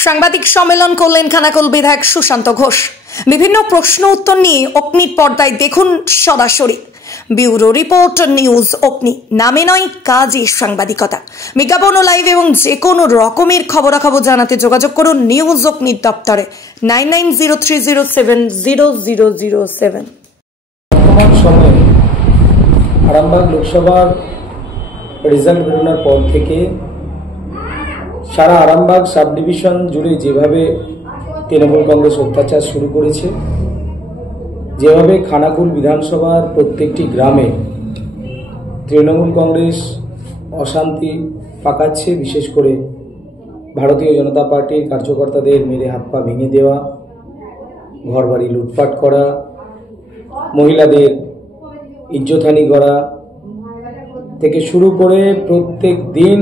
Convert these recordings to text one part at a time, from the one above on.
সাংবাদিক সম্মেলন করলেন খানাকুল বিধায়ক সুশান্ত ঘোষ। বিভিন্ন প্রশ্ন উত্তর নিয়ে অগ্নির পর্দায় দেখুন সরাসরি। ব্যুরো রিপোর্ট, নিউজ অগ্নি। নামে নয়, কাজে সাংবাদিকতা। বিজ্ঞাপন ও লাইভ এবং যে কোনো রকমের খবরাখবর জানাতে যোগাযোগ করুন নিউজ অগ্নির দপ্তরে 9903070007। বর্তমান সময়ে আরামবাগ লোকসভার রেজাল্ট বেরোনোর পর থেকে সারা আরামবাগ সাব ডিভিশন জুড়ে যেভাবে তৃণমূল কংগ্রেস অত্যাচার শুরু করেছে, যেভাবে খানাকুল বিধানসভার প্রত্যেকটি গ্রামে তৃণমূল কংগ্রেস অশান্তি পাকাচ্ছে, বিশেষ করে ভারতীয় জনতা পার্টির কার্যকর্তাদের মেরে হাত পা ভেঙে দেওয়া, ঘরবাড়ি লুটপাট করা, মহিলাদের ইজ্জতহানি করা থেকে শুরু করে প্রত্যেক দিন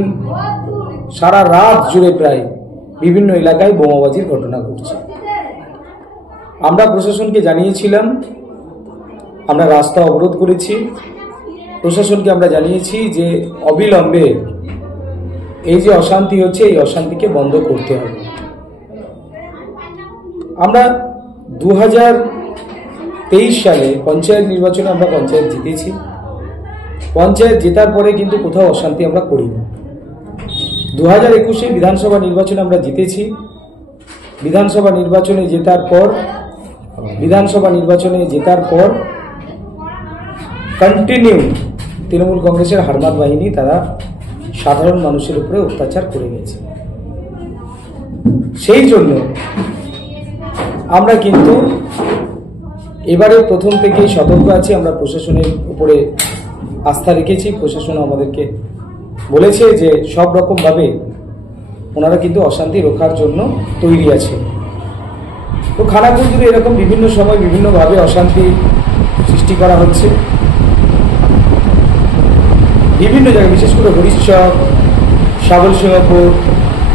সারা রাত জুড়ে প্রায় বিভিন্ন এলাকায় বোমাবাজির ঘটনা ঘটছে। আমরা প্রশাসনকে জানিয়েছিলাম, আমরা রাস্তা অবরোধ করেছি, প্রশাসনকে আমরা জানিয়েছি যে অবিলম্বে এই যে অশান্তি হচ্ছে এই অশান্তিকে বন্ধ করতে হবে। আমরা 2023 সালে পঞ্চায়েত নির্বাচনে আমরা পঞ্চায়েত জিতেছি। পঞ্চায়েত জেতার পরে কিন্তু কোথাও অশান্তি আমরা করিনি। 2021 বিধানসভা নির্বাচনে আমরা জিতেছি। বিধানসভা নির্বাচনে জেতার পর কন্টিনিউ তৃণমূল কংগ্রেসের হারমাত বাহিনী তারা সাধারণ মানুষের উপরে অত্যাচার করে গেছে। সেই জন্য আমরা কিন্তু এবারে প্রথম থেকেই সতর্ক আছি। আমরা প্রশাসনের উপরে আস্থা রেখেছি। প্রশাসন আমাদেরকে বলেছে যে সব রকম ভাবে ওনারা কিন্তু অশান্তি রোখার জন্য তৈরি আছে। তো খানাকুল জুড়ে এরকম বিভিন্ন সময় বিভিন্নভাবে অশান্তি সৃষ্টি করা হচ্ছে বিভিন্ন জায়গায়, বিশেষ করে হরিশচক, সাবল সিংহপুর,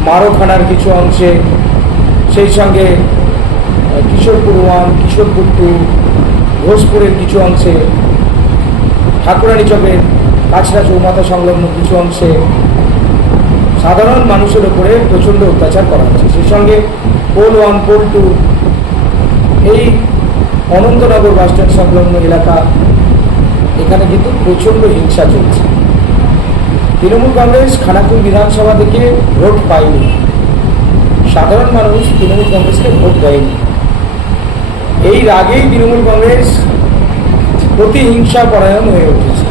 মারোখানার কিছু অংশে, সেই সঙ্গে কিশোরপুর 1, কিশোরপুর 2, ঘোষপুরের কিছু অংশে, ঠাকুরানী চকের কাছড়া চৌমাথা সংলগ্ন কিছু অংশে সাধারণ মানুষের উপরে প্রচণ্ড অত্যাচার করা হচ্ছে। সেই সঙ্গে পোল 1, পোল 2, এই অনন্তনগর বাসস্ট্যান্ড সংলগ্ন এলাকা, এখানে কিন্তু প্রচণ্ড হিংসা চলছে। তৃণমূল কংগ্রেস খানাকুল বিধানসভা থেকে ভোট পায়নি, সাধারণ মানুষ তৃণমূল কংগ্রেসকে ভোট দেয়নি। এই রাগেই তৃণমূল কংগ্রেস প্রতিহিংসা পরায়ণ হয়ে উঠেছে।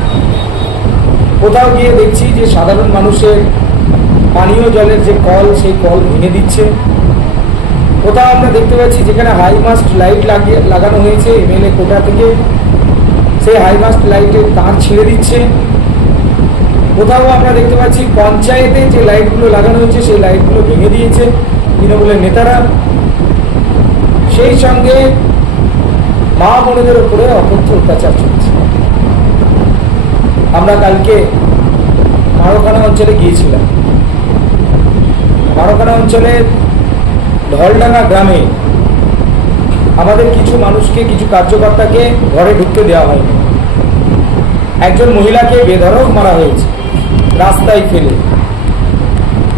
কোথাও গিয়ে দেখছি যে সাধারণ মানুষের পানীয় জলের যে কল, সেই কল ভেঙে দিচ্ছে। কোথাও আমরা দেখতে পাচ্ছি যেখানে হাইমাস্ট লাইট লাগানো হয়েছে এমএলএ কোটা থেকে, সেই হাইমাস্ট লাইটের তার ছিঁড়ে দিচ্ছে। কোথাও আমরা দেখতে পাচ্ছি পঞ্চায়েতে যে লাইটগুলো লাগানো হয়েছে সেই লাইটগুলো ভেঙে দিয়েছে তৃণমূলের নেতারা। সেই সঙ্গে মা বোনেদের উপরে অকথ্য অত্যাচার চলছে। আমরা কালকে মারোখানা অঞ্চলে গিয়েছিলাম। মারোখানা অঞ্চলের ঢলডাঙ্গা গ্রামে আমাদের কিছু মানুষকে, কিছু কার্যকর্তাকে ঘরে ঢুকতে দেওয়া হয়নি। একজন মহিলাকে বেধড়ক মারা হয়েছে রাস্তায় ফেলে।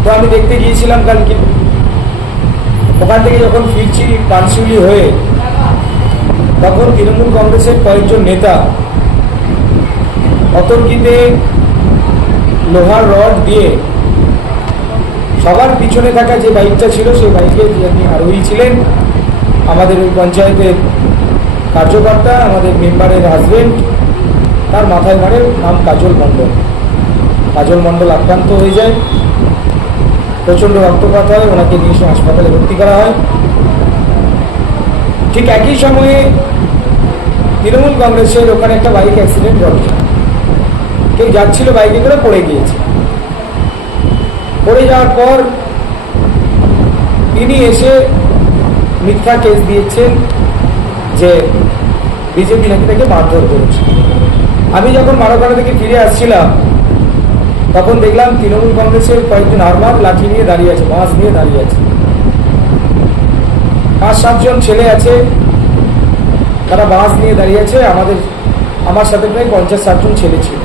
তো আমি দেখতে গিয়েছিলাম কালকে। ওখান থেকে যখন ফিরছি পানশিউলি হয়ে, তখন তৃণমূল কংগ্রেসের কয়েকজন নেতা অতর্কিতে লোহার রড দিয়ে সবার পিছনে থাকা যে বাইকটা ছিল সেই বাইকে যিনি আরোহী ছিলেন আমাদের ওই পঞ্চায়েতের কার্যকর্তা, আমাদের মেম্বারের হাজবেন্ড, তার মাথায় মারে। নাম কাজল মণ্ডল। কাজল মণ্ডল আক্রান্ত হয়ে যায়, প্রচণ্ড রক্তপাত হয়, ওনাকে নিয়ে হাসপাতালে ভর্তি করা হয়। ঠিক একই সময়ে তৃণমূল কংগ্রেসের ওখানে একটা বাইক অ্যাক্সিডেন্ট ঘটে। কেউ যাচ্ছিল বাইকে করে, পড়ে গিয়েছে। পড়ে যাওয়ার পর তিনি এসে মিথ্যা কেস দিয়েছেন যে বিজেপি নাকি তাকে মারধর করেছে। আমি যখন মারোখানা থেকে ফিরে আসছিলাম তখন দেখলাম তৃণমূল কংগ্রেসের কয়েকজন আর্মার লাঠি নিয়ে দাঁড়িয়ে আছে, বাঁশ নিয়ে দাঁড়িয়ে আছে। 5-7 জন ছেলে আছে, তারা বাঁশ নিয়ে দাঁড়িয়ে আছে। আমার সাথে প্রায় 50-60 জন ছেলে ছিল।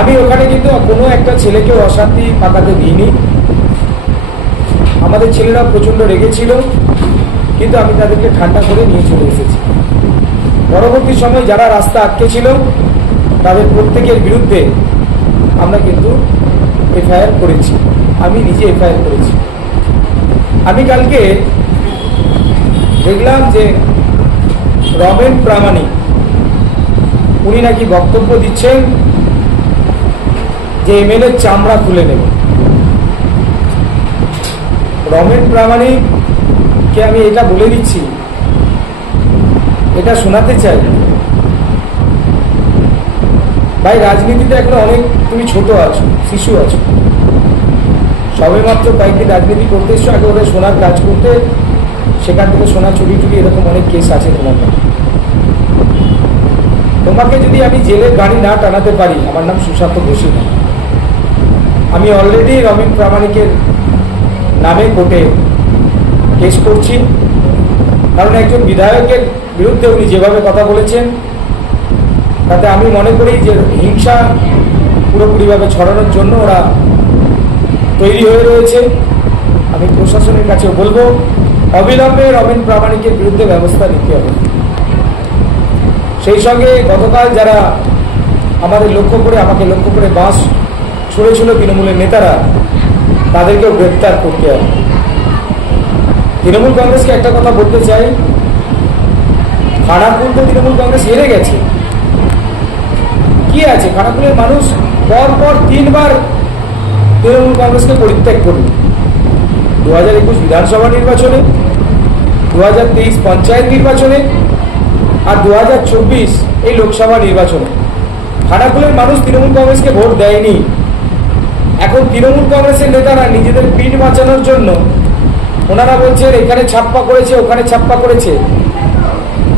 আমি ওখানে কিন্তু কোনো একটা ছেলেকে অশান্তি পাকাতে দিইনি। আমাদের ছেলেরা প্রচণ্ড রেগেছিল, কিন্তু আমি তাদেরকে ঠান্ডা করে নিয়ে চলে এসেছি। পরবর্তী সময় যারা রাস্তা আটকে ছিল তাদের প্রত্যেকের বিরুদ্ধে আমরা কিন্তু এফআইআর করেছি, আমি নিজে এফআইআর করেছি। আমি কালকে দেখলাম যে রমেন প্রামাণিক উনি নাকি বক্তব্য দিচ্ছেন যে এমএলএ চামড়া খুলে নেবে। রমেন প্রামাণিককে আমি এটা বলে দিচ্ছি, এটা শোনাতে চাই, ভাই রাজনীতিতে এখন অনেক, তুমি ছোট আছো, শিশু আছো, সবে মাত্র কয়েকদিন রাজনীতি করতে এসছো, আগে ওদের সোনার কাজ করতে, সেখান থেকে সোনা চুরি টুরি এরকম অনেক কেস আছে তোমার। তোমাকে যদি আমি জেলের গাড়ি না টানাতে পারি, আমার নাম সুশান্ত ঘোষী না। আমি অলরেডি রমেন প্রামাণিকের নামে কোর্টে কেস করছি, কারণ একজন বিধায়কের বিরুদ্ধে উনি যেভাবে কথা বলেছেন তাতে আমি মনে করি যে হিংসা পুরোপুরিভাবে ছড়ানোর জন্য ওরা তৈরি হয়ে রয়েছে। আমি প্রশাসনের কাছে বলবো অবিলম্বে রমেন প্রামাণিকের বিরুদ্ধে ব্যবস্থা নিতে হবে। সেই সঙ্গে গতকাল যারা আমাকে লক্ষ্য করে বাঁশ ছুড়েছিল তৃণমূলের নেতারা, তাদেরকেও গ্রেপ্তার করতে হবে। তৃণমূল কংগ্রেসকে একটা কথা বলতে চাই, খানাকুল তো তৃণমূল কংগ্রেস হেরে গেছে, কি আছে? খানাকুলের মানুষ পর 3 বার তৃণমূল কংগ্রেসকে পরিত্যাগ করল। 2021 বিধানসভা নির্বাচনে, 2023 পঞ্চায়েত নির্বাচনে, আর 2024 এই লোকসভা নির্বাচনে খানাকুলের মানুষ তৃণমূল কংগ্রেসকে ভোট দেয়নি। এখন তৃণমূল কংগ্রেসের নেতারা নিজেদের পিঠ বাঁচানোর জন্য ওনারা বলছেন এখানে ছাপ্পা করেছে, ওখানে ছাপ্পা করেছে,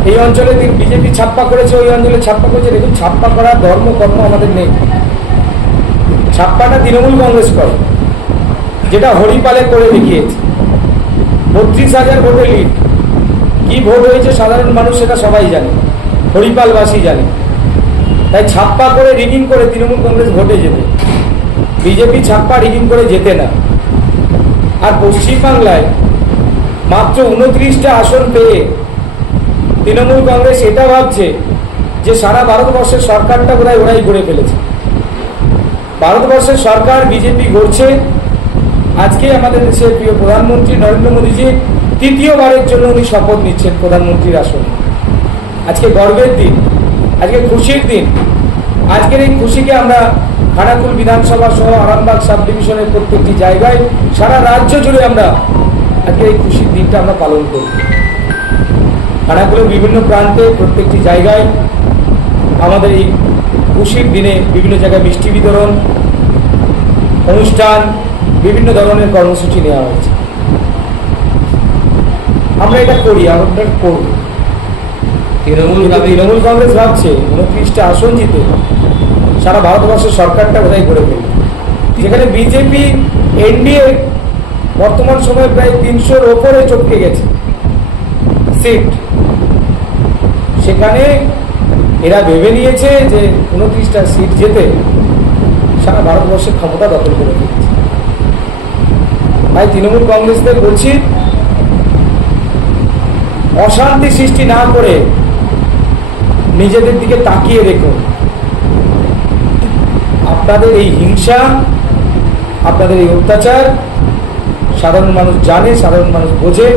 এই অঞ্চলে বিজেপি ছাপ্পা করেছে, ওই অঞ্চলে ছাপ্পা করেছে। দেখুন, ছাপ্পা করার ধর্ম কর্ম আমাদের নেই। ছাপ্পাটা তৃণমূল কংগ্রেস করে, যেটা হরিপালে করে দেখিয়েছে। 32,000 ভোটে লিড। কি ভোট হয়েছে সাধারণ মানুষ সেটা সবাই জানে, হরিপালবাসী জানে। তাই ছাপ্পা করে রিগিং করে তৃণমূল কংগ্রেস ভোটে যেতে, বিজেপি ছাপ্পা রিগিং করে যেতে না। আর পশ্চিমবাংলায় মাত্র 29টা আসন পেয়ে তৃণমূল কংগ্রেস এটা ভাবছে যে সারা ভারতবর্ষের সরকারটা বোধহয় ওরাই গড়ে ফেলেছে। ভারতবর্ষের সরকার বিজেপি গড়ছে। আজকে আমাদের দেশের প্রিয় প্রধানমন্ত্রী নরেন্দ্র মোদীজি 3য়বারের জন্য উনি শপথ নিচ্ছেন প্রধানমন্ত্রীর আসনে। আজকে গর্বের দিন, আজকে খুশির দিন। আজকের এই খুশিকে আমরা খানাকুল বিধানসভা সহ আরামবাগ সাব ডিভিশনের প্রত্যেকটি জায়গায়, সারা রাজ্য জুড়ে আমরা আজকে এই খুশির দিনটা আমরা পালন করি। খানাকুলের বিভিন্ন প্রান্তে প্রত্যেকটি জায়গায় আমাদের এই খুশির দিনে বিভিন্ন জায়গায় মিষ্টি বিতরণ, অনুষ্ঠান, বিভিন্ন ধরনের কর্মসূচি নেওয়া হয়েছে। আমরা এটা করি, আমরা করব। তৃণমূল কংগ্রেস ভাবছে 29টা আসন জিতে সারা ভারতবর্ষের সরকারটা বোধহয় করে ফেলবে, যেখানে বিজেপি এনডিএ বর্তমান সময়ে প্রায় 300-র ওপরে চটকে গেছে সিট। সেখানে এরা ভেবে নিয়েছে যে 29টা সিট যেতে সারা ভারতবর্ষের ক্ষমতা দখল করে ফেলেছে। তাই তৃণমূল কংগ্রেসদের বলছি, অশান্তি সৃষ্টি না করে নিজেদের দিকে তাকিয়ে দেখুন। আপনাদের এই হিংসা, আপনাদের এই অত্যাচার সাধারণ মানুষ জানে, সাধারণ মানুষ বোঝে,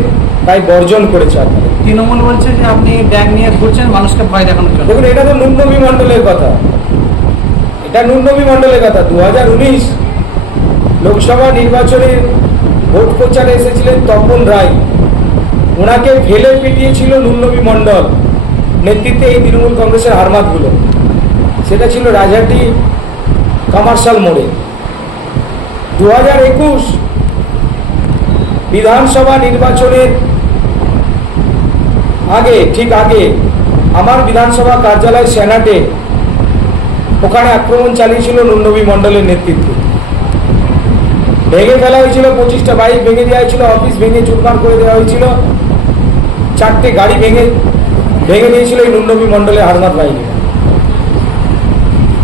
তাই বর্জন করেছে আপনাদের। তৃণমূল বলছে যে আপনি ব্যাংক নিয়ে ঘুরছেন মানুষকে ভয় দেখানোর জন্য। দেখুন, এটা তো নুননবী মণ্ডলের কথা, এটা নুননবী মণ্ডলের কথা। 2019 লোকসভা নির্বাচনের ভোট প্রচারে এসেছিলেন তপন রায়, ওনাকে ফেলে পিটিয়েছিল নুননবী মণ্ডল নেতৃত্বে এই তৃণমূল কংগ্রেসের হারমাতগুলো। সেটা ছিল রাজহাটি কমার্শিয়াল মোড়ে। 2021 বিধানসভা নির্বাচনের ঠিক আগে আমার বিধানসভা কার্যালয় সেনাটে, ওখানে আক্রমণ চালিয়েছিল নুননবী মণ্ডলের নেতৃত্বে। ভেঙে ফেলা হয়েছিল, 25টা বাইক ভেঙে দেওয়া হয়েছিল, অফিস ভেঙে চুরমার করে দেওয়া হয়েছিল, 4টে গাড়ি ভেঙে দিয়েছিল এই নুননবী মণ্ডলের হারমাত বাহিনী।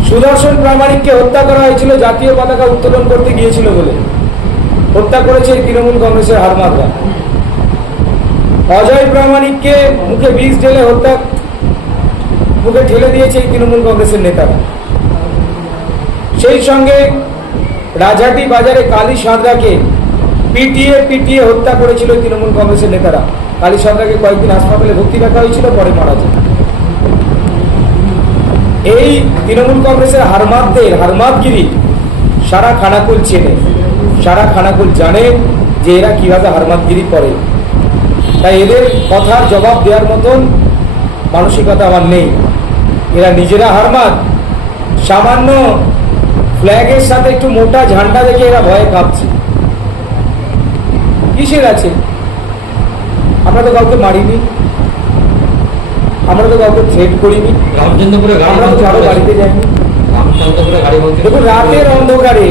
সুদর্শন প্রামাণিককে হত্যা করা হয়েছিল জাতীয় পতাকা উত্তোলন করতে গিয়েছিল বলে। হত্যা করেছে তৃণমূল কংগ্রেসের হারমাদরা। অজয় প্রামাণিককে মুখে বিষ ঢেলে মুখে ঠেলে দিয়েছে এই তৃণমূল কংগ্রেসের নেতারা। সেই সঙ্গে রাজহাটি বাজারে কালী সাঁতরাকে পিটিয়ে হত্যা করেছিল তৃণমূল কংগ্রেসের নেতারা। কালী সাঁতরাকে কয়েকদিন হাসপাতালে ভর্তি রাখা হয়েছিল, পরে মারা যায়। এই তৃণমূল কংগ্রেসের হারমাদগিরি সারা খানাকুল চেনে, সারা খানাকুল জানে যে এরা কিভাবে হারমাদগিরি করে। তাই এদের কথার জবাব দেওয়ার মতন মানসিকতা আমার নেই। এরা নিজেরা হারমাদ, সামান্য ফ্ল্যাগের সাথে একটু মোটা ঝান্ডা দেখে এরা ভয়ে কাঁপছে। কিসের আছে? আমরা তো কাউকে মারিনি, আমরা তো কাউকে থ্রেট করিনি, আমরা তো কারো বাড়িতে যাইনি। দেখুন, রাতের অন্ধকারে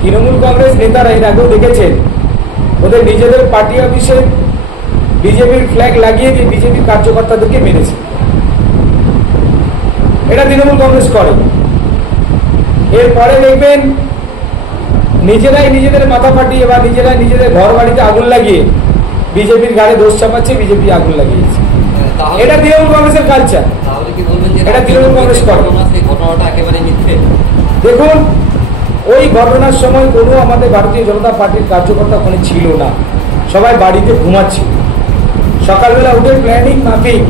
তৃণমূল কংগ্রেস নেতারা এর আগেও দেখেছেন ওদের নিজেদের পার্টি অফিসে বিজেপির ফ্ল্যাগ লাগিয়ে দিয়ে বিজেপি কার্যকর্তাদেরকে মেরেছে। এটা তৃণমূল কংগ্রেস করে। এরপরে দেখবেন নিজেরাই নিজেদের মাথা ফাটিয়ে বা নিজেরাই নিজেদের ঘর বাড়িতে আগুন লাগিয়ে বিজেপির ঘাড়ে দোষ চাপাচ্ছে, বিজেপি আগুন লাগিয়েছে। এটা তৃণমূল কংগ্রেসের কালচার, এটা তৃণমূল কংগ্রেস করে। দেখুন, ওই ঘটনার সময় কোনো আমাদের ভারতীয় জনতা পার্টির কার্যকর্তা ওখানে ছিল না, সবাই বাড়িতে ঘুমাচ্ছিল। সকালবেলা উঠে প্ল্যানিং মাফিক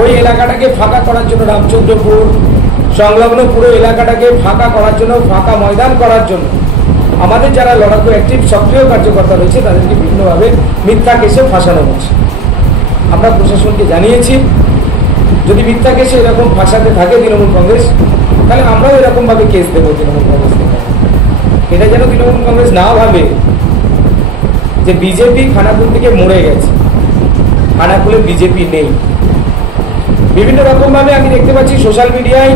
ওই এলাকাটাকে ফাঁকা করার জন্য, রামচন্দ্রপুর সংলগ্ন পুরো এলাকাটাকে ফাঁকা করার জন্য, ফাঁকা ময়দান করার জন্য আমাদের যারা লড়াকু অ্যাক্টিভ সক্রিয় কার্যকর্তা রয়েছে তাদেরকে বিভিন্নভাবে মিথ্যা কেসে ফাঁসানো হচ্ছে। আমরা প্রশাসনকে জানিয়েছি, যদি মিথ্যা কেসে এরকম ফাঁসাতে থাকে তৃণমূল কংগ্রেস, তাহলে আমরাও এরকমভাবে কেস দেবো তৃণমূল কংগ্রেস থেকে। এটা যেন তৃণমূল কংগ্রেস না ভাবে যে বিজেপি খানাকুল থেকে মরে গেছে, খানাকুলে বিজেপি নেই। বিভিন্ন রকম ভাবে আমি দেখতে পাচ্ছি সোশ্যাল মিডিয়ায়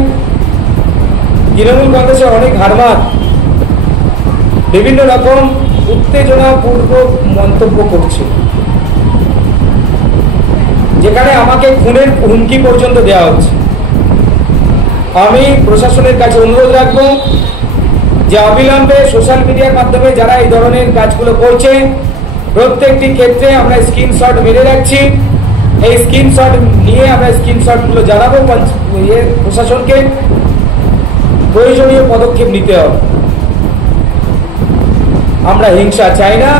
তৃণমূল কংগ্রেসের অনেক হারমাদ বিভিন্ন রকম উত্তেজনাপূর্বক মন্তব্য করছে, যেখানে আমাকে খুনের হুমকি পর্যন্ত দেওয়া হচ্ছে। আমি প্রশাসনের কাছে অনুরোধ রাখবো যে অবিলম্বে সোশ্যাল মিডিয়ার মাধ্যমে যারা এই ধরনের কাজগুলো করছে প্রত্যেকটি ক্ষেত্রে আমরা স্ক্রিনশট মেরে রাখছি। এই স্ক্রিনশট নিয়ে আমরা স্ক্রিনশটগুলো জানাবো প্রশাসনকে, প্রয়োজনীয় পদক্ষেপ নিতে হবে। আমরা হিংসা চাই না,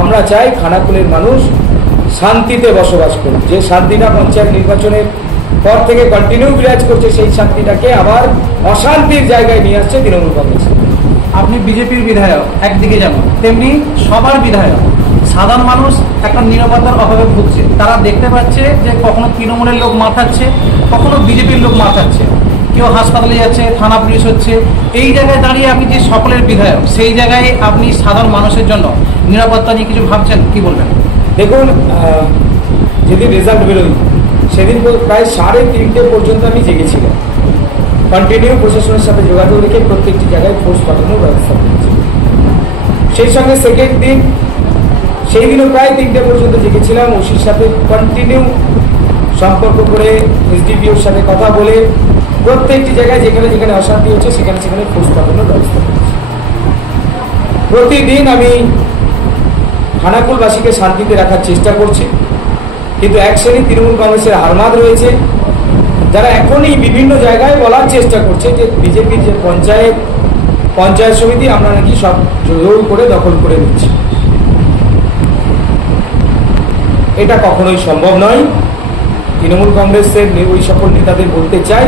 আমরা চাই খানাকুলের মানুষ শান্তিতে বসবাস করুক। যে শান্তিটা পঞ্চায়েত নির্বাচনের পর থেকে কন্টিনিউ বিরাজ করছে, সেই শান্তিটাকে আবার অশান্তির জায়গায় নিয়ে আসছে তৃণমূল কংগ্রেস। আপনি বিজেপির বিধায়ক একদিকে যেমন, তেমনি সবার বিধায়ক। সাধারণ মানুষ একটা নিরাপত্তার অভাবে ভুগছে। তারা দেখতে পাচ্ছে যে কখনো তৃণমূলের লোক মাথাচ্ছে, কখনো বিজেপির লোক মাথাচ্ছে, কেউ হাসপাতালে যাচ্ছে, থানা পুলিশ হচ্ছে। এই জায়গায় দাঁড়িয়ে আপনি যে সকলের বিধায়ক, সেই জায়গায় আপনি সাধারণ মানুষের জন্য নিরাপত্তা নিয়ে কিছু ভাবছেন, কি বলবেন? দেখুন, যেদিন রেজাল্ট বেরোয় সেদিন প্রায় 3:30 পর্যন্ত আমি জেগেছিলাম। কন্টিনিউ প্রশাসনের সাথে যোগাযোগ রেখে প্রত্যেকটি জায়গায় ফোর্স পাঠানোর ব্যবস্থা করেছি। সেই সঙ্গে সেকেন্ড দিন, সেই দিনও প্রায় 3টে পর্যন্ত জেগেছিলাম। ওসির সাথে কন্টিনিউ সম্পর্ক করে এসডিপিওর সাথে কথা বলে প্রত্যেকটি জায়গায় যেখানে যেখানে অশান্তি হচ্ছে সেখানে সেখানে ফোর্স পাঠানোর ব্যবস্থা করেছি। প্রতিদিন আমি খানাকুলবাসীকে শান্তিতে রাখার চেষ্টা করছি, কিন্তু এক শ্রেণী তৃণমূল কংগ্রেসের হারমাদ রয়েছে যারা এখনই বিভিন্ন জায়গায় বলার চেষ্টা করছে যে বিজেপির যে পঞ্চায়েত সমিতি আমরা নাকি সব জোর করে দখল করে নিচ্ছি। এটা কখনোই সম্ভব নয়। তৃণমূল কংগ্রেসের ওই সকল নেতাদের বলতে চাই,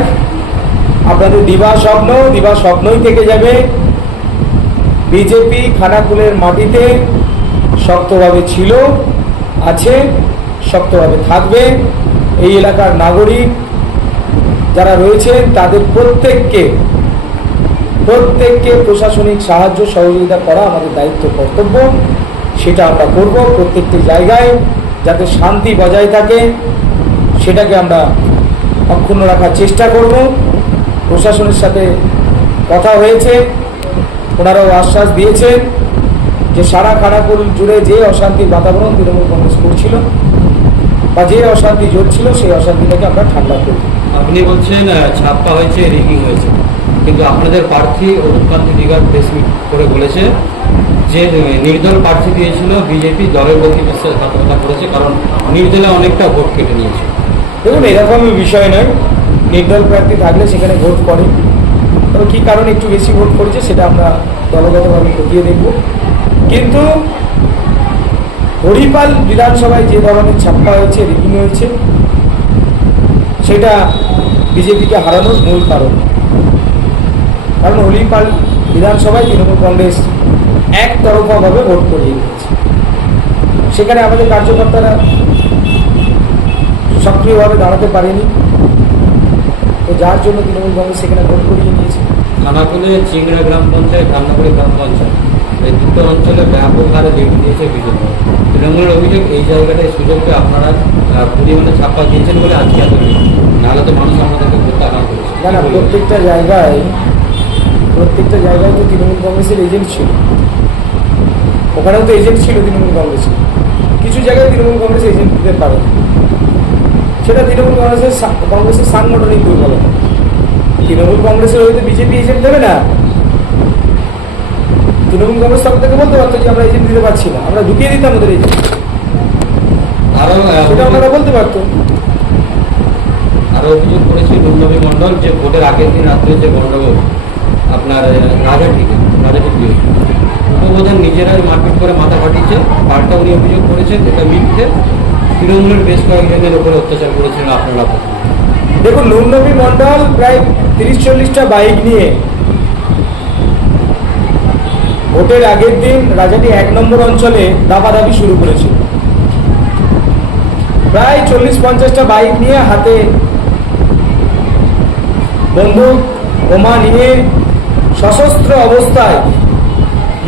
আপনাদের দিবা স্বপ্নই থেকে যাবে। বিজেপি খানাকুলের মাটিতে শক্তভাবে ছিল, আছে, শক্তভাবে থাকবে। এই এলাকার নাগরিক যারা রয়েছেন তাদের প্রত্যেককে প্রশাসনিক সাহায্য সহযোগিতা করা আমাদের দায়িত্ব, কর্তব্য। সেটা আমরা করব। প্রত্যেকটি জায়গায় যাতে শান্তি বজায় থাকে সেটাকে আমরা অক্ষুণ্ণ রাখার চেষ্টা করব। প্রশাসনের সাথে কথা হয়েছে, ওনারাও আশ্বাস দিয়েছেন যে সারা খানাকুল জুড়ে যে অশান্তির বাতাবরণ তৃণমূল কংগ্রেস করছিল বা যে অশান্তি জ্বলছিল সেই অশান্তিটাকে আমরা ঠান্ডা করব। আপনি বলছেন ছাপ্পা হয়েছে, রিগিং হয়েছে, কিন্তু আপনাদের প্রার্থী অনুকান্তি দিগার প্রেস মিট করে বলেছে যে নির্দল প্রার্থী দিয়েছিল বিজেপি দলের প্রতি বিশ্বাসঘাতকতা করেছে, কারণ নির্দলে অনেকটা ভোট কেটে নিয়েছে। দেখুন, এরকম বিষয় নয়, নির্দল প্রার্থী থাকলে সেখানে ভোট পড়ে, তবে কী কারণে একটু বেশি ভোট পড়েছে সেটা আমরা দলগতভাবে খতিয়ে দেখব। কিন্তু হরিপাল বিধানসভায় যে ধরনের ছাপ্পা হয়েছে, রিগিং হয়েছে, সেটা বিজেপিকে হারানোর মূল কারণ। কারণ হরিপাল বিধানসভায় তৃণমূল কংগ্রেস একতরফাভাবে ভোট করিয়ে দিয়েছে। সেখানে আমাদের কার্যকর্তারা সক্রিয়ভাবে দাঁড়াতে পারেনি, তো যার জন্য তৃণমূল কংগ্রেস সেখানে ভোট করিয়ে নিয়েছে। খানাকুলে চিংড়া গ্রাম পঞ্চায়েত, রান্নাকুড়ি গ্রাম পঞ্চায়েত, এই দুটো অঞ্চলে ব্যাপক হারে লিড দিয়েছে বিজেপি। তৃণমূলের অভিযোগ এই জায়গাটায় সুযোগকে আপনারা পরিমাণে ছাপ্পা দিয়েছেন বলে আজকে এত লিড, নাহলে তো মানুষ আমাদেরকে প্রত্যাখ্যান করেছে। না, প্রত্যেকটা জায়গায় তো তৃণমূল কংগ্রেসের এজেন্ট ছিল, ওখানেও তো এজেন্ট ছিল তৃণমূল কংগ্রেসের। কিছু জায়গায় তৃণমূল কংগ্রেস এজেন্ট দিতে পারে, সেটা তৃণমূল কংগ্রেসের সাংগঠনিক দুর্বলতা। তৃণমূল কংগ্রেসের হয়তো বিজেপি এজেন্ট দেবে না, তৃণমূল কংগ্রেস তখন থেকে বলতে পারতো যে আমরা এজেন্ট দিতে পারছি না, আমরা ঢুকিয়ে দিতাম ওদের এজেন্ট, সেটা ওনারা বলতে পারতো। আরো অভিযোগ করেছে নুরনবী মন্ডল যে ভোটের আগের দিন রাত্রে যে গন্ডগোল আপনার রাজাটি উপপ্রধান নিজেরাই মারপিট করে মাথা ফাটিয়েছে, পাল্টা উনি অভিযোগ করেছেন এটা মিথ্যে, তৃণমূলের বেশ কয়েকজনের উপরে অত্যাচার করেছিলেন আপনারা। দেখুন, নুরনবী মন্ডল প্রায় 30-40টা বাইক নিয়ে ভোটের আগের দিন রাজাটি 1 নম্বর অঞ্চলে দাবাদাবি শুরু করেছিল। প্রায় 40-50টা বাইক নিয়ে, হাতে বন্দুক বোমা নিয়ে সশস্ত্র অবস্থায়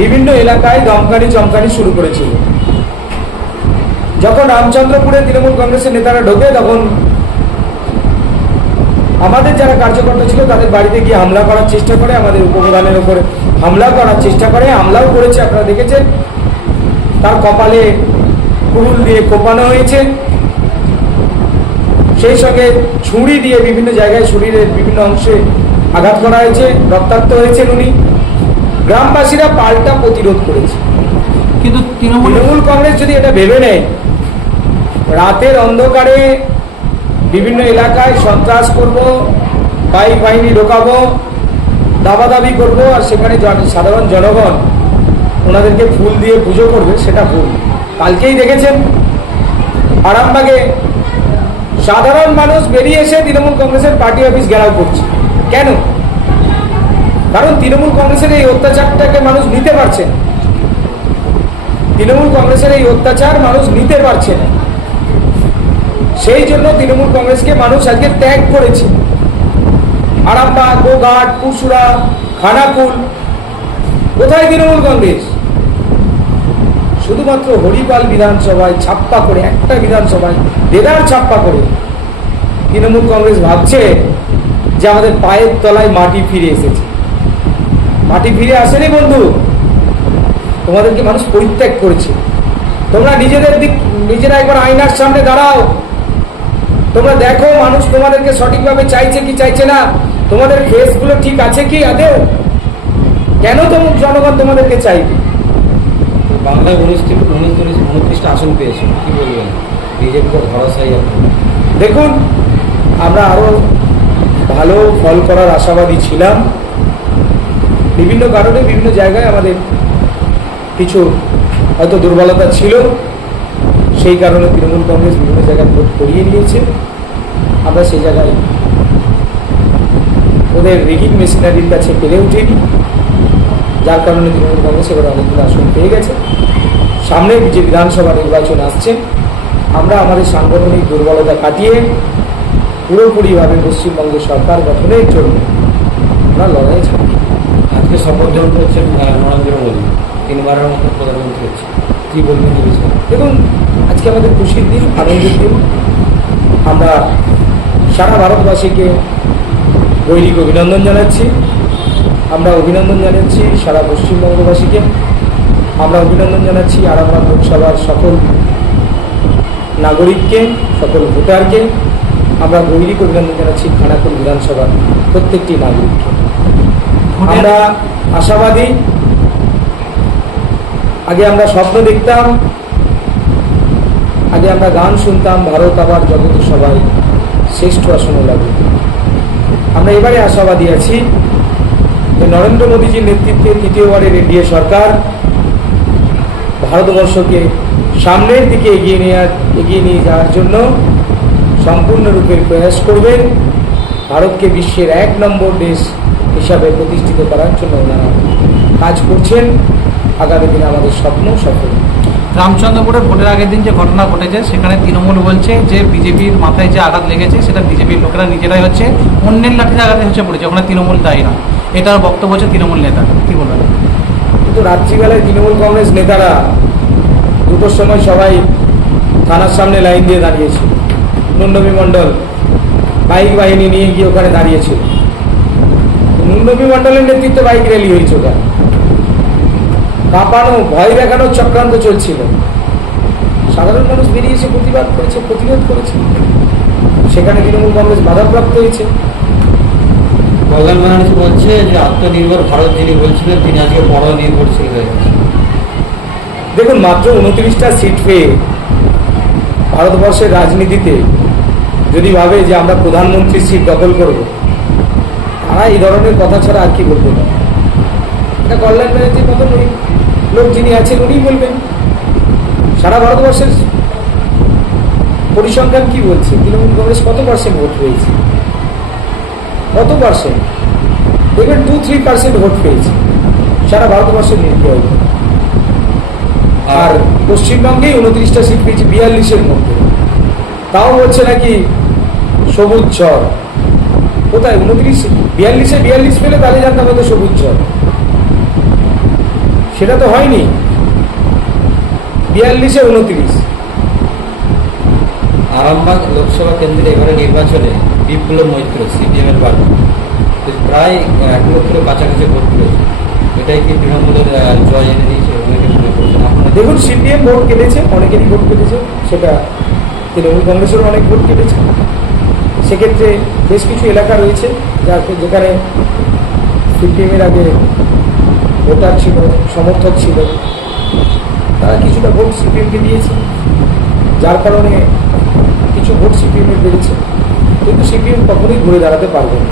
বিভিন্ন এলাকায় দমকানি চমকানি শুরু করেছিল। যখন রামচন্দ্রপুরে তৃণমূল কংগ্রেসের নেতারা ঢোকে, তখন আমাদের যারা কার্যকর্তা ছিল তাদের বাড়িতে গিয়ে হামলা করার চেষ্টা করে, আমাদের উপপ্রধানের উপরে হামলা করার চেষ্টা করে, হামলাও করেছে, আপনারা দেখেছেন। তার কপালে কুড়ুল দিয়ে কোপানো হয়েছে, সেই সঙ্গে ছুরি দিয়ে বিভিন্ন জায়গায় শরীরের বিভিন্ন অংশে আঘাত করা হয়েছে, রক্তাক্ত হয়েছেন উনি। গ্রামবাসীরা পাল্টা প্রতিরোধ করেছে। কিন্তু তৃণমূল কংগ্রেস যদি এটা ভেবে নেয় রাতের অন্ধকারে বিভিন্ন এলাকায় সন্ত্রাস করব, বাইক বাহিনী ঢোকাবো, দাবাদাবি করব, আর সেখানে সাধারণ জনগণ ওনাদেরকে ফুল দিয়ে পুজো করবে, সেটা ভুল। কালকেই দেখেছেন আরামবাগে সাধারণ মানুষ বেরিয়ে এসে তৃণমূল কংগ্রেসের পার্টি অফিস ঘেরাও করছে। কেন? কারণ তৃণমূল কংগ্রেসের এই অত্যাচারটাকে মানুষ নিতে পারছে না, তৃণমূল কংগ্রেসের এই অত্যাচার মানুষ নিতে পারছে না। সেই জন্য তৃণমূল কংগ্রেসকে মানুষ আজকে ত্যাগ করেছে। আরামবাগ, গোঘাট, পুরসুরা, খানাকুল, কোথায় তৃণমূল কংগ্রেস? শুধুমাত্র হরিপাল বিধানসভায় ছাপ্পা করে, একটা বিধানসভায় দেদার ছাপ্পা করে তৃণমূল কংগ্রেস ভাবছে যে আমাদের পায়ের তলায় মাটি ফিরে এসেছে। মাটি ফিরে আসেনি বন্ধু, তোমাদেরকে মানুষ পরিত্যাগ করেছে। তোমরা নিজেরা একবার আয়নার সামনে দাঁড়াও, তোমরা দেখো মানুষ তোমাদেরকে সঠিকভাবে চাইছে কি চাইছে না, তোমাদের ফেসগুলো ঠিক আছে কি আদেও, কেন জনগণ তোমাদেরকে চাইবে? বাংলায় 29টা আসন পেয়েছে, কি বলবেন? বিজেপিকে ভরসাই আছে। দেখুন, আমরা আরো ভালো ফল করার আশাবাদী ছিলাম। বিভিন্ন কারণে বিভিন্ন জায়গায় আমাদের কিছু হয়তো দুর্বলতা ছিল, সেই কারণে তৃণমূল কংগ্রেস বিভিন্ন জায়গায় ভোট করিয়ে নিয়েছে। আমরা সেই জায়গায় ওদের রিগিং মেশিনারির কাছে পেরে উঠেনি, যার কারণে তৃণমূল কংগ্রেস এবার অনেকগুলো আসন পেয়ে গেছে। সামনে যে বিধানসভা নির্বাচন আসছে, আমরা আমাদের সাংগঠনিক দুর্বলতা কাটিয়ে পুরোপুরিভাবে পশ্চিমবঙ্গের সরকার গঠনের জন্য আমরা লড়াই ছাড়ি। আজকে শপথ গ্রহণ করছেন নরেন্দ্র মোদী, 3বারের মতো প্রধানমন্ত্রী হচ্ছে, কি বলবেন? দেখুন, আজকে আমাদের খুশির দিন, আনন্দের দিন। আমরা সারা ভারতবাসীকে গৈরিক অভিনন্দন জানাচ্ছি। আমরা অভিনন্দন জানাচ্ছি সারা পশ্চিমবঙ্গবাসীকে, আমরা অভিনন্দন জানাচ্ছি আরামবাগ লোকসভার সকল নাগরিককে, সকল ভোটারকে। আমরা গৈরিক অভিনন্দন জানাচ্ছি খানাকুল বিধানসভার প্রত্যেকটি নাগরিককে। আমরা আশাবাদী আগে আমরা স্বপ্ন দেখতাম, আগে আমরা গান শুনতাম, ভারত আবার জগতে সবাই শ্রেষ্ঠ আসনে লাগবে। আমরা এবারে আশাবাদী আছি যে নরেন্দ্র মোদীজির নেতৃত্বে তৃতীয়বারের এনডিএ সরকার ভারতবর্ষকে সামনের দিকে এগিয়ে নিয়ে যাওয়ার জন্য সম্পূর্ণরূপে প্রয়াস করবেন। ভারতকে বিশ্বের 1 নম্বর দেশ হিসাবে প্রতিষ্ঠিত করার জন্য ওনারা কাজ করছেন। আগামী দিনে আমাদের স্বপ্ন সফল। রামচন্দ্রপুরের ভোটের আগের দিন যে ঘটনা ঘটেছে সেখানে তৃণমূল বলছে যে বিজেপির মাথায় যে আঘাত লেগেছে সেটা বিজেপির লোকেরা নিজেরাই হচ্ছে, অন্যের লাঠিতে আঘাতে হচ্ছে পড়েছে, ওখানে তৃণমূল দায়ী না। এটার বক্তব্য হচ্ছে তৃণমূল নেতা, কি বলবেন? কিন্তু রাত্রিবেলায় তৃণমূল কংগ্রেস নেতারা 2টোর সময় সবাই থানার সামনে লাইন দিয়ে দাঁড়িয়েছিল। নুননবী মণ্ডল বাইক বাহিনী নিয়ে গিয়ে ওখানে দাঁড়িয়েছিল। নুননবী মণ্ডলের নেতৃত্বে বাইক র্যালি হয়েছে, ওখানে কাঁপানো, ভয় দেখানোর চক্রান্ত চলছিল। সাধারণ মানুষ বেরিয়েছে, প্রতিবাদ করেছে, প্রতিরোধ করেছে। সেখানে তৃণমূল কংগ্রেস বাধাপ্রাপ্ত হয়েছে। কল্যাণ ব্যানার্জি বলছে যে আত্মনির্ভর ভারত যিনি বলছিলেন তিনি আজকে বড় নির্ভরশীল হয়ে গেছে। দেখুন, মাত্র 29টা সিট পেয়ে ভারতবর্ষের রাজনীতিতে যদি ভাবে যে আমরা প্রধানমন্ত্রীর সিট দখল করব, তারা এই ধরনের কথা ছাড়া আর কি বলতে পারে? এটা কল্যাণ ব্যানার্জির মতন লোক যিনি আছেন উনিই বলবেন। সারা ভারতবর্ষের পরিসংখ্যান কি বলছে? তৃণমূল কংগ্রেস কত % ভোট পেয়েছে? কত %? দেখবেন 2-3% ভোট পেয়েছে সারা ভারতবর্ষের নির্বাচন। আর পশ্চিমবঙ্গেই 29টা সিট পেয়েছে 42-এর মধ্যে। তাও বলছে নাকি সবুজ ঝড়। কোথায় 42-এ 42 পেলে তাহলে জানতাম হয়তো সবুজ ঝড়। সেটা তো হয়নি। 42-এ 29। আরামবাগ লোকসভা কেন্দ্রে এবারে নির্বাচনে বিপ্লব মৈত্র সিপিএমের প্রার্থী প্রায় 1 লক্ষের কাছাকাছি ভোট পেয়েছে। এটাই কি তৃণমূলের জয় এনে দিয়েছে অনেকে মনে করছেন? দেখুন, সিপিএম ভোট কেটেছে, অনেকেরই ভোট কেটেছে, সেটা তৃণমূল কংগ্রেসেরও অনেক ভোট কেটেছে। সেক্ষেত্রে বেশ কিছু এলাকা রয়েছে যেখানে সিপিএমের আগে ভোটার ছিল, সমর্থক ছিল, তারা কিছুটা ভোট সিপিএমকে দিয়েছে, যার কারণে কিছু ভোট সিপিএমের বেড়েছে। কিন্তু সিপিএম কখনোই ঘুরে দাঁড়াতে পারবে না।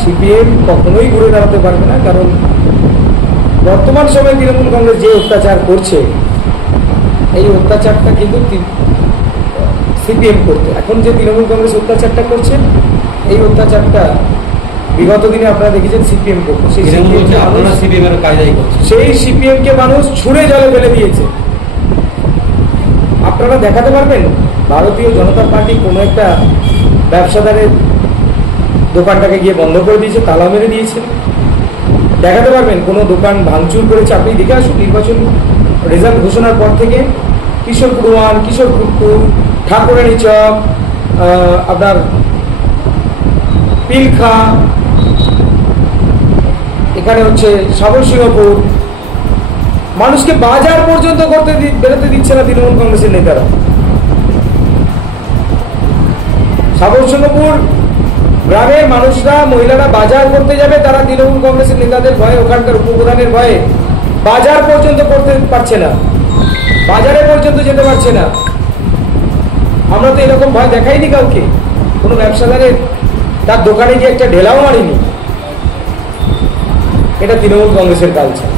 সিপিএম কখনোই ঘুরে দাঁড়াতে পারবে না, কারণ বর্তমান সময়ে তৃণমূল কংগ্রেস যে অত্যাচার করছে, এই অত্যাচারটা কিন্তু সিপিএম করতো। এখন যে তৃণমূল কংগ্রেস অত্যাচারটা করছে, এই অত্যাচারটা বিগত দিনে আপনারা দেখেছেন সিপিএম করতো। সেই সিপিএমকে মানুষ ছুঁড়ে জলে ফেলে দিয়েছে। আপনারা দেখাতে পারবেন ভারতীয় জনতা পার্টি কোনো একটা ব্যবসাদারের দোকানটাকে গিয়ে বন্ধ করে দিয়েছে, তালা মেরে দিয়েছে? দেখাতে পারবেন কোনো দোকান ভাঙচুর করেছে? আপনি দেখে আসুন নির্বাচন রেজাল্ট ঘোষণার পর থেকে কিশোরপুর 1, কিশোরপুর 2, ঠাকুরানী চক, আপনার পিলখা, এখানে হচ্ছে সাবরসিংহপুর, মানুষকে বাজার পর্যন্ত বেরোতে দিচ্ছে না তৃণমূল কংগ্রেসের নেতারা। সাবরসিংহপুর গ্রামের মানুষরা, মহিলারা বাজার করতে যাবে, তারা তৃণমূল কংগ্রেসের নেতাদের ভয়ে, ওখানকার উপপ্রধানের ভয়ে বাজার পর্যন্ত করতে পারছে না, বাজারে পর্যন্ত যেতে পারছে না। আমরা তো এরকম ভয় দেখাইনি কাউকে। কোনো ব্যবসাদারের তার দোকানে গিয়ে একটা ঢেলাও মারিনি। এটা তৃণমূল কংগ্রেসের কালচার।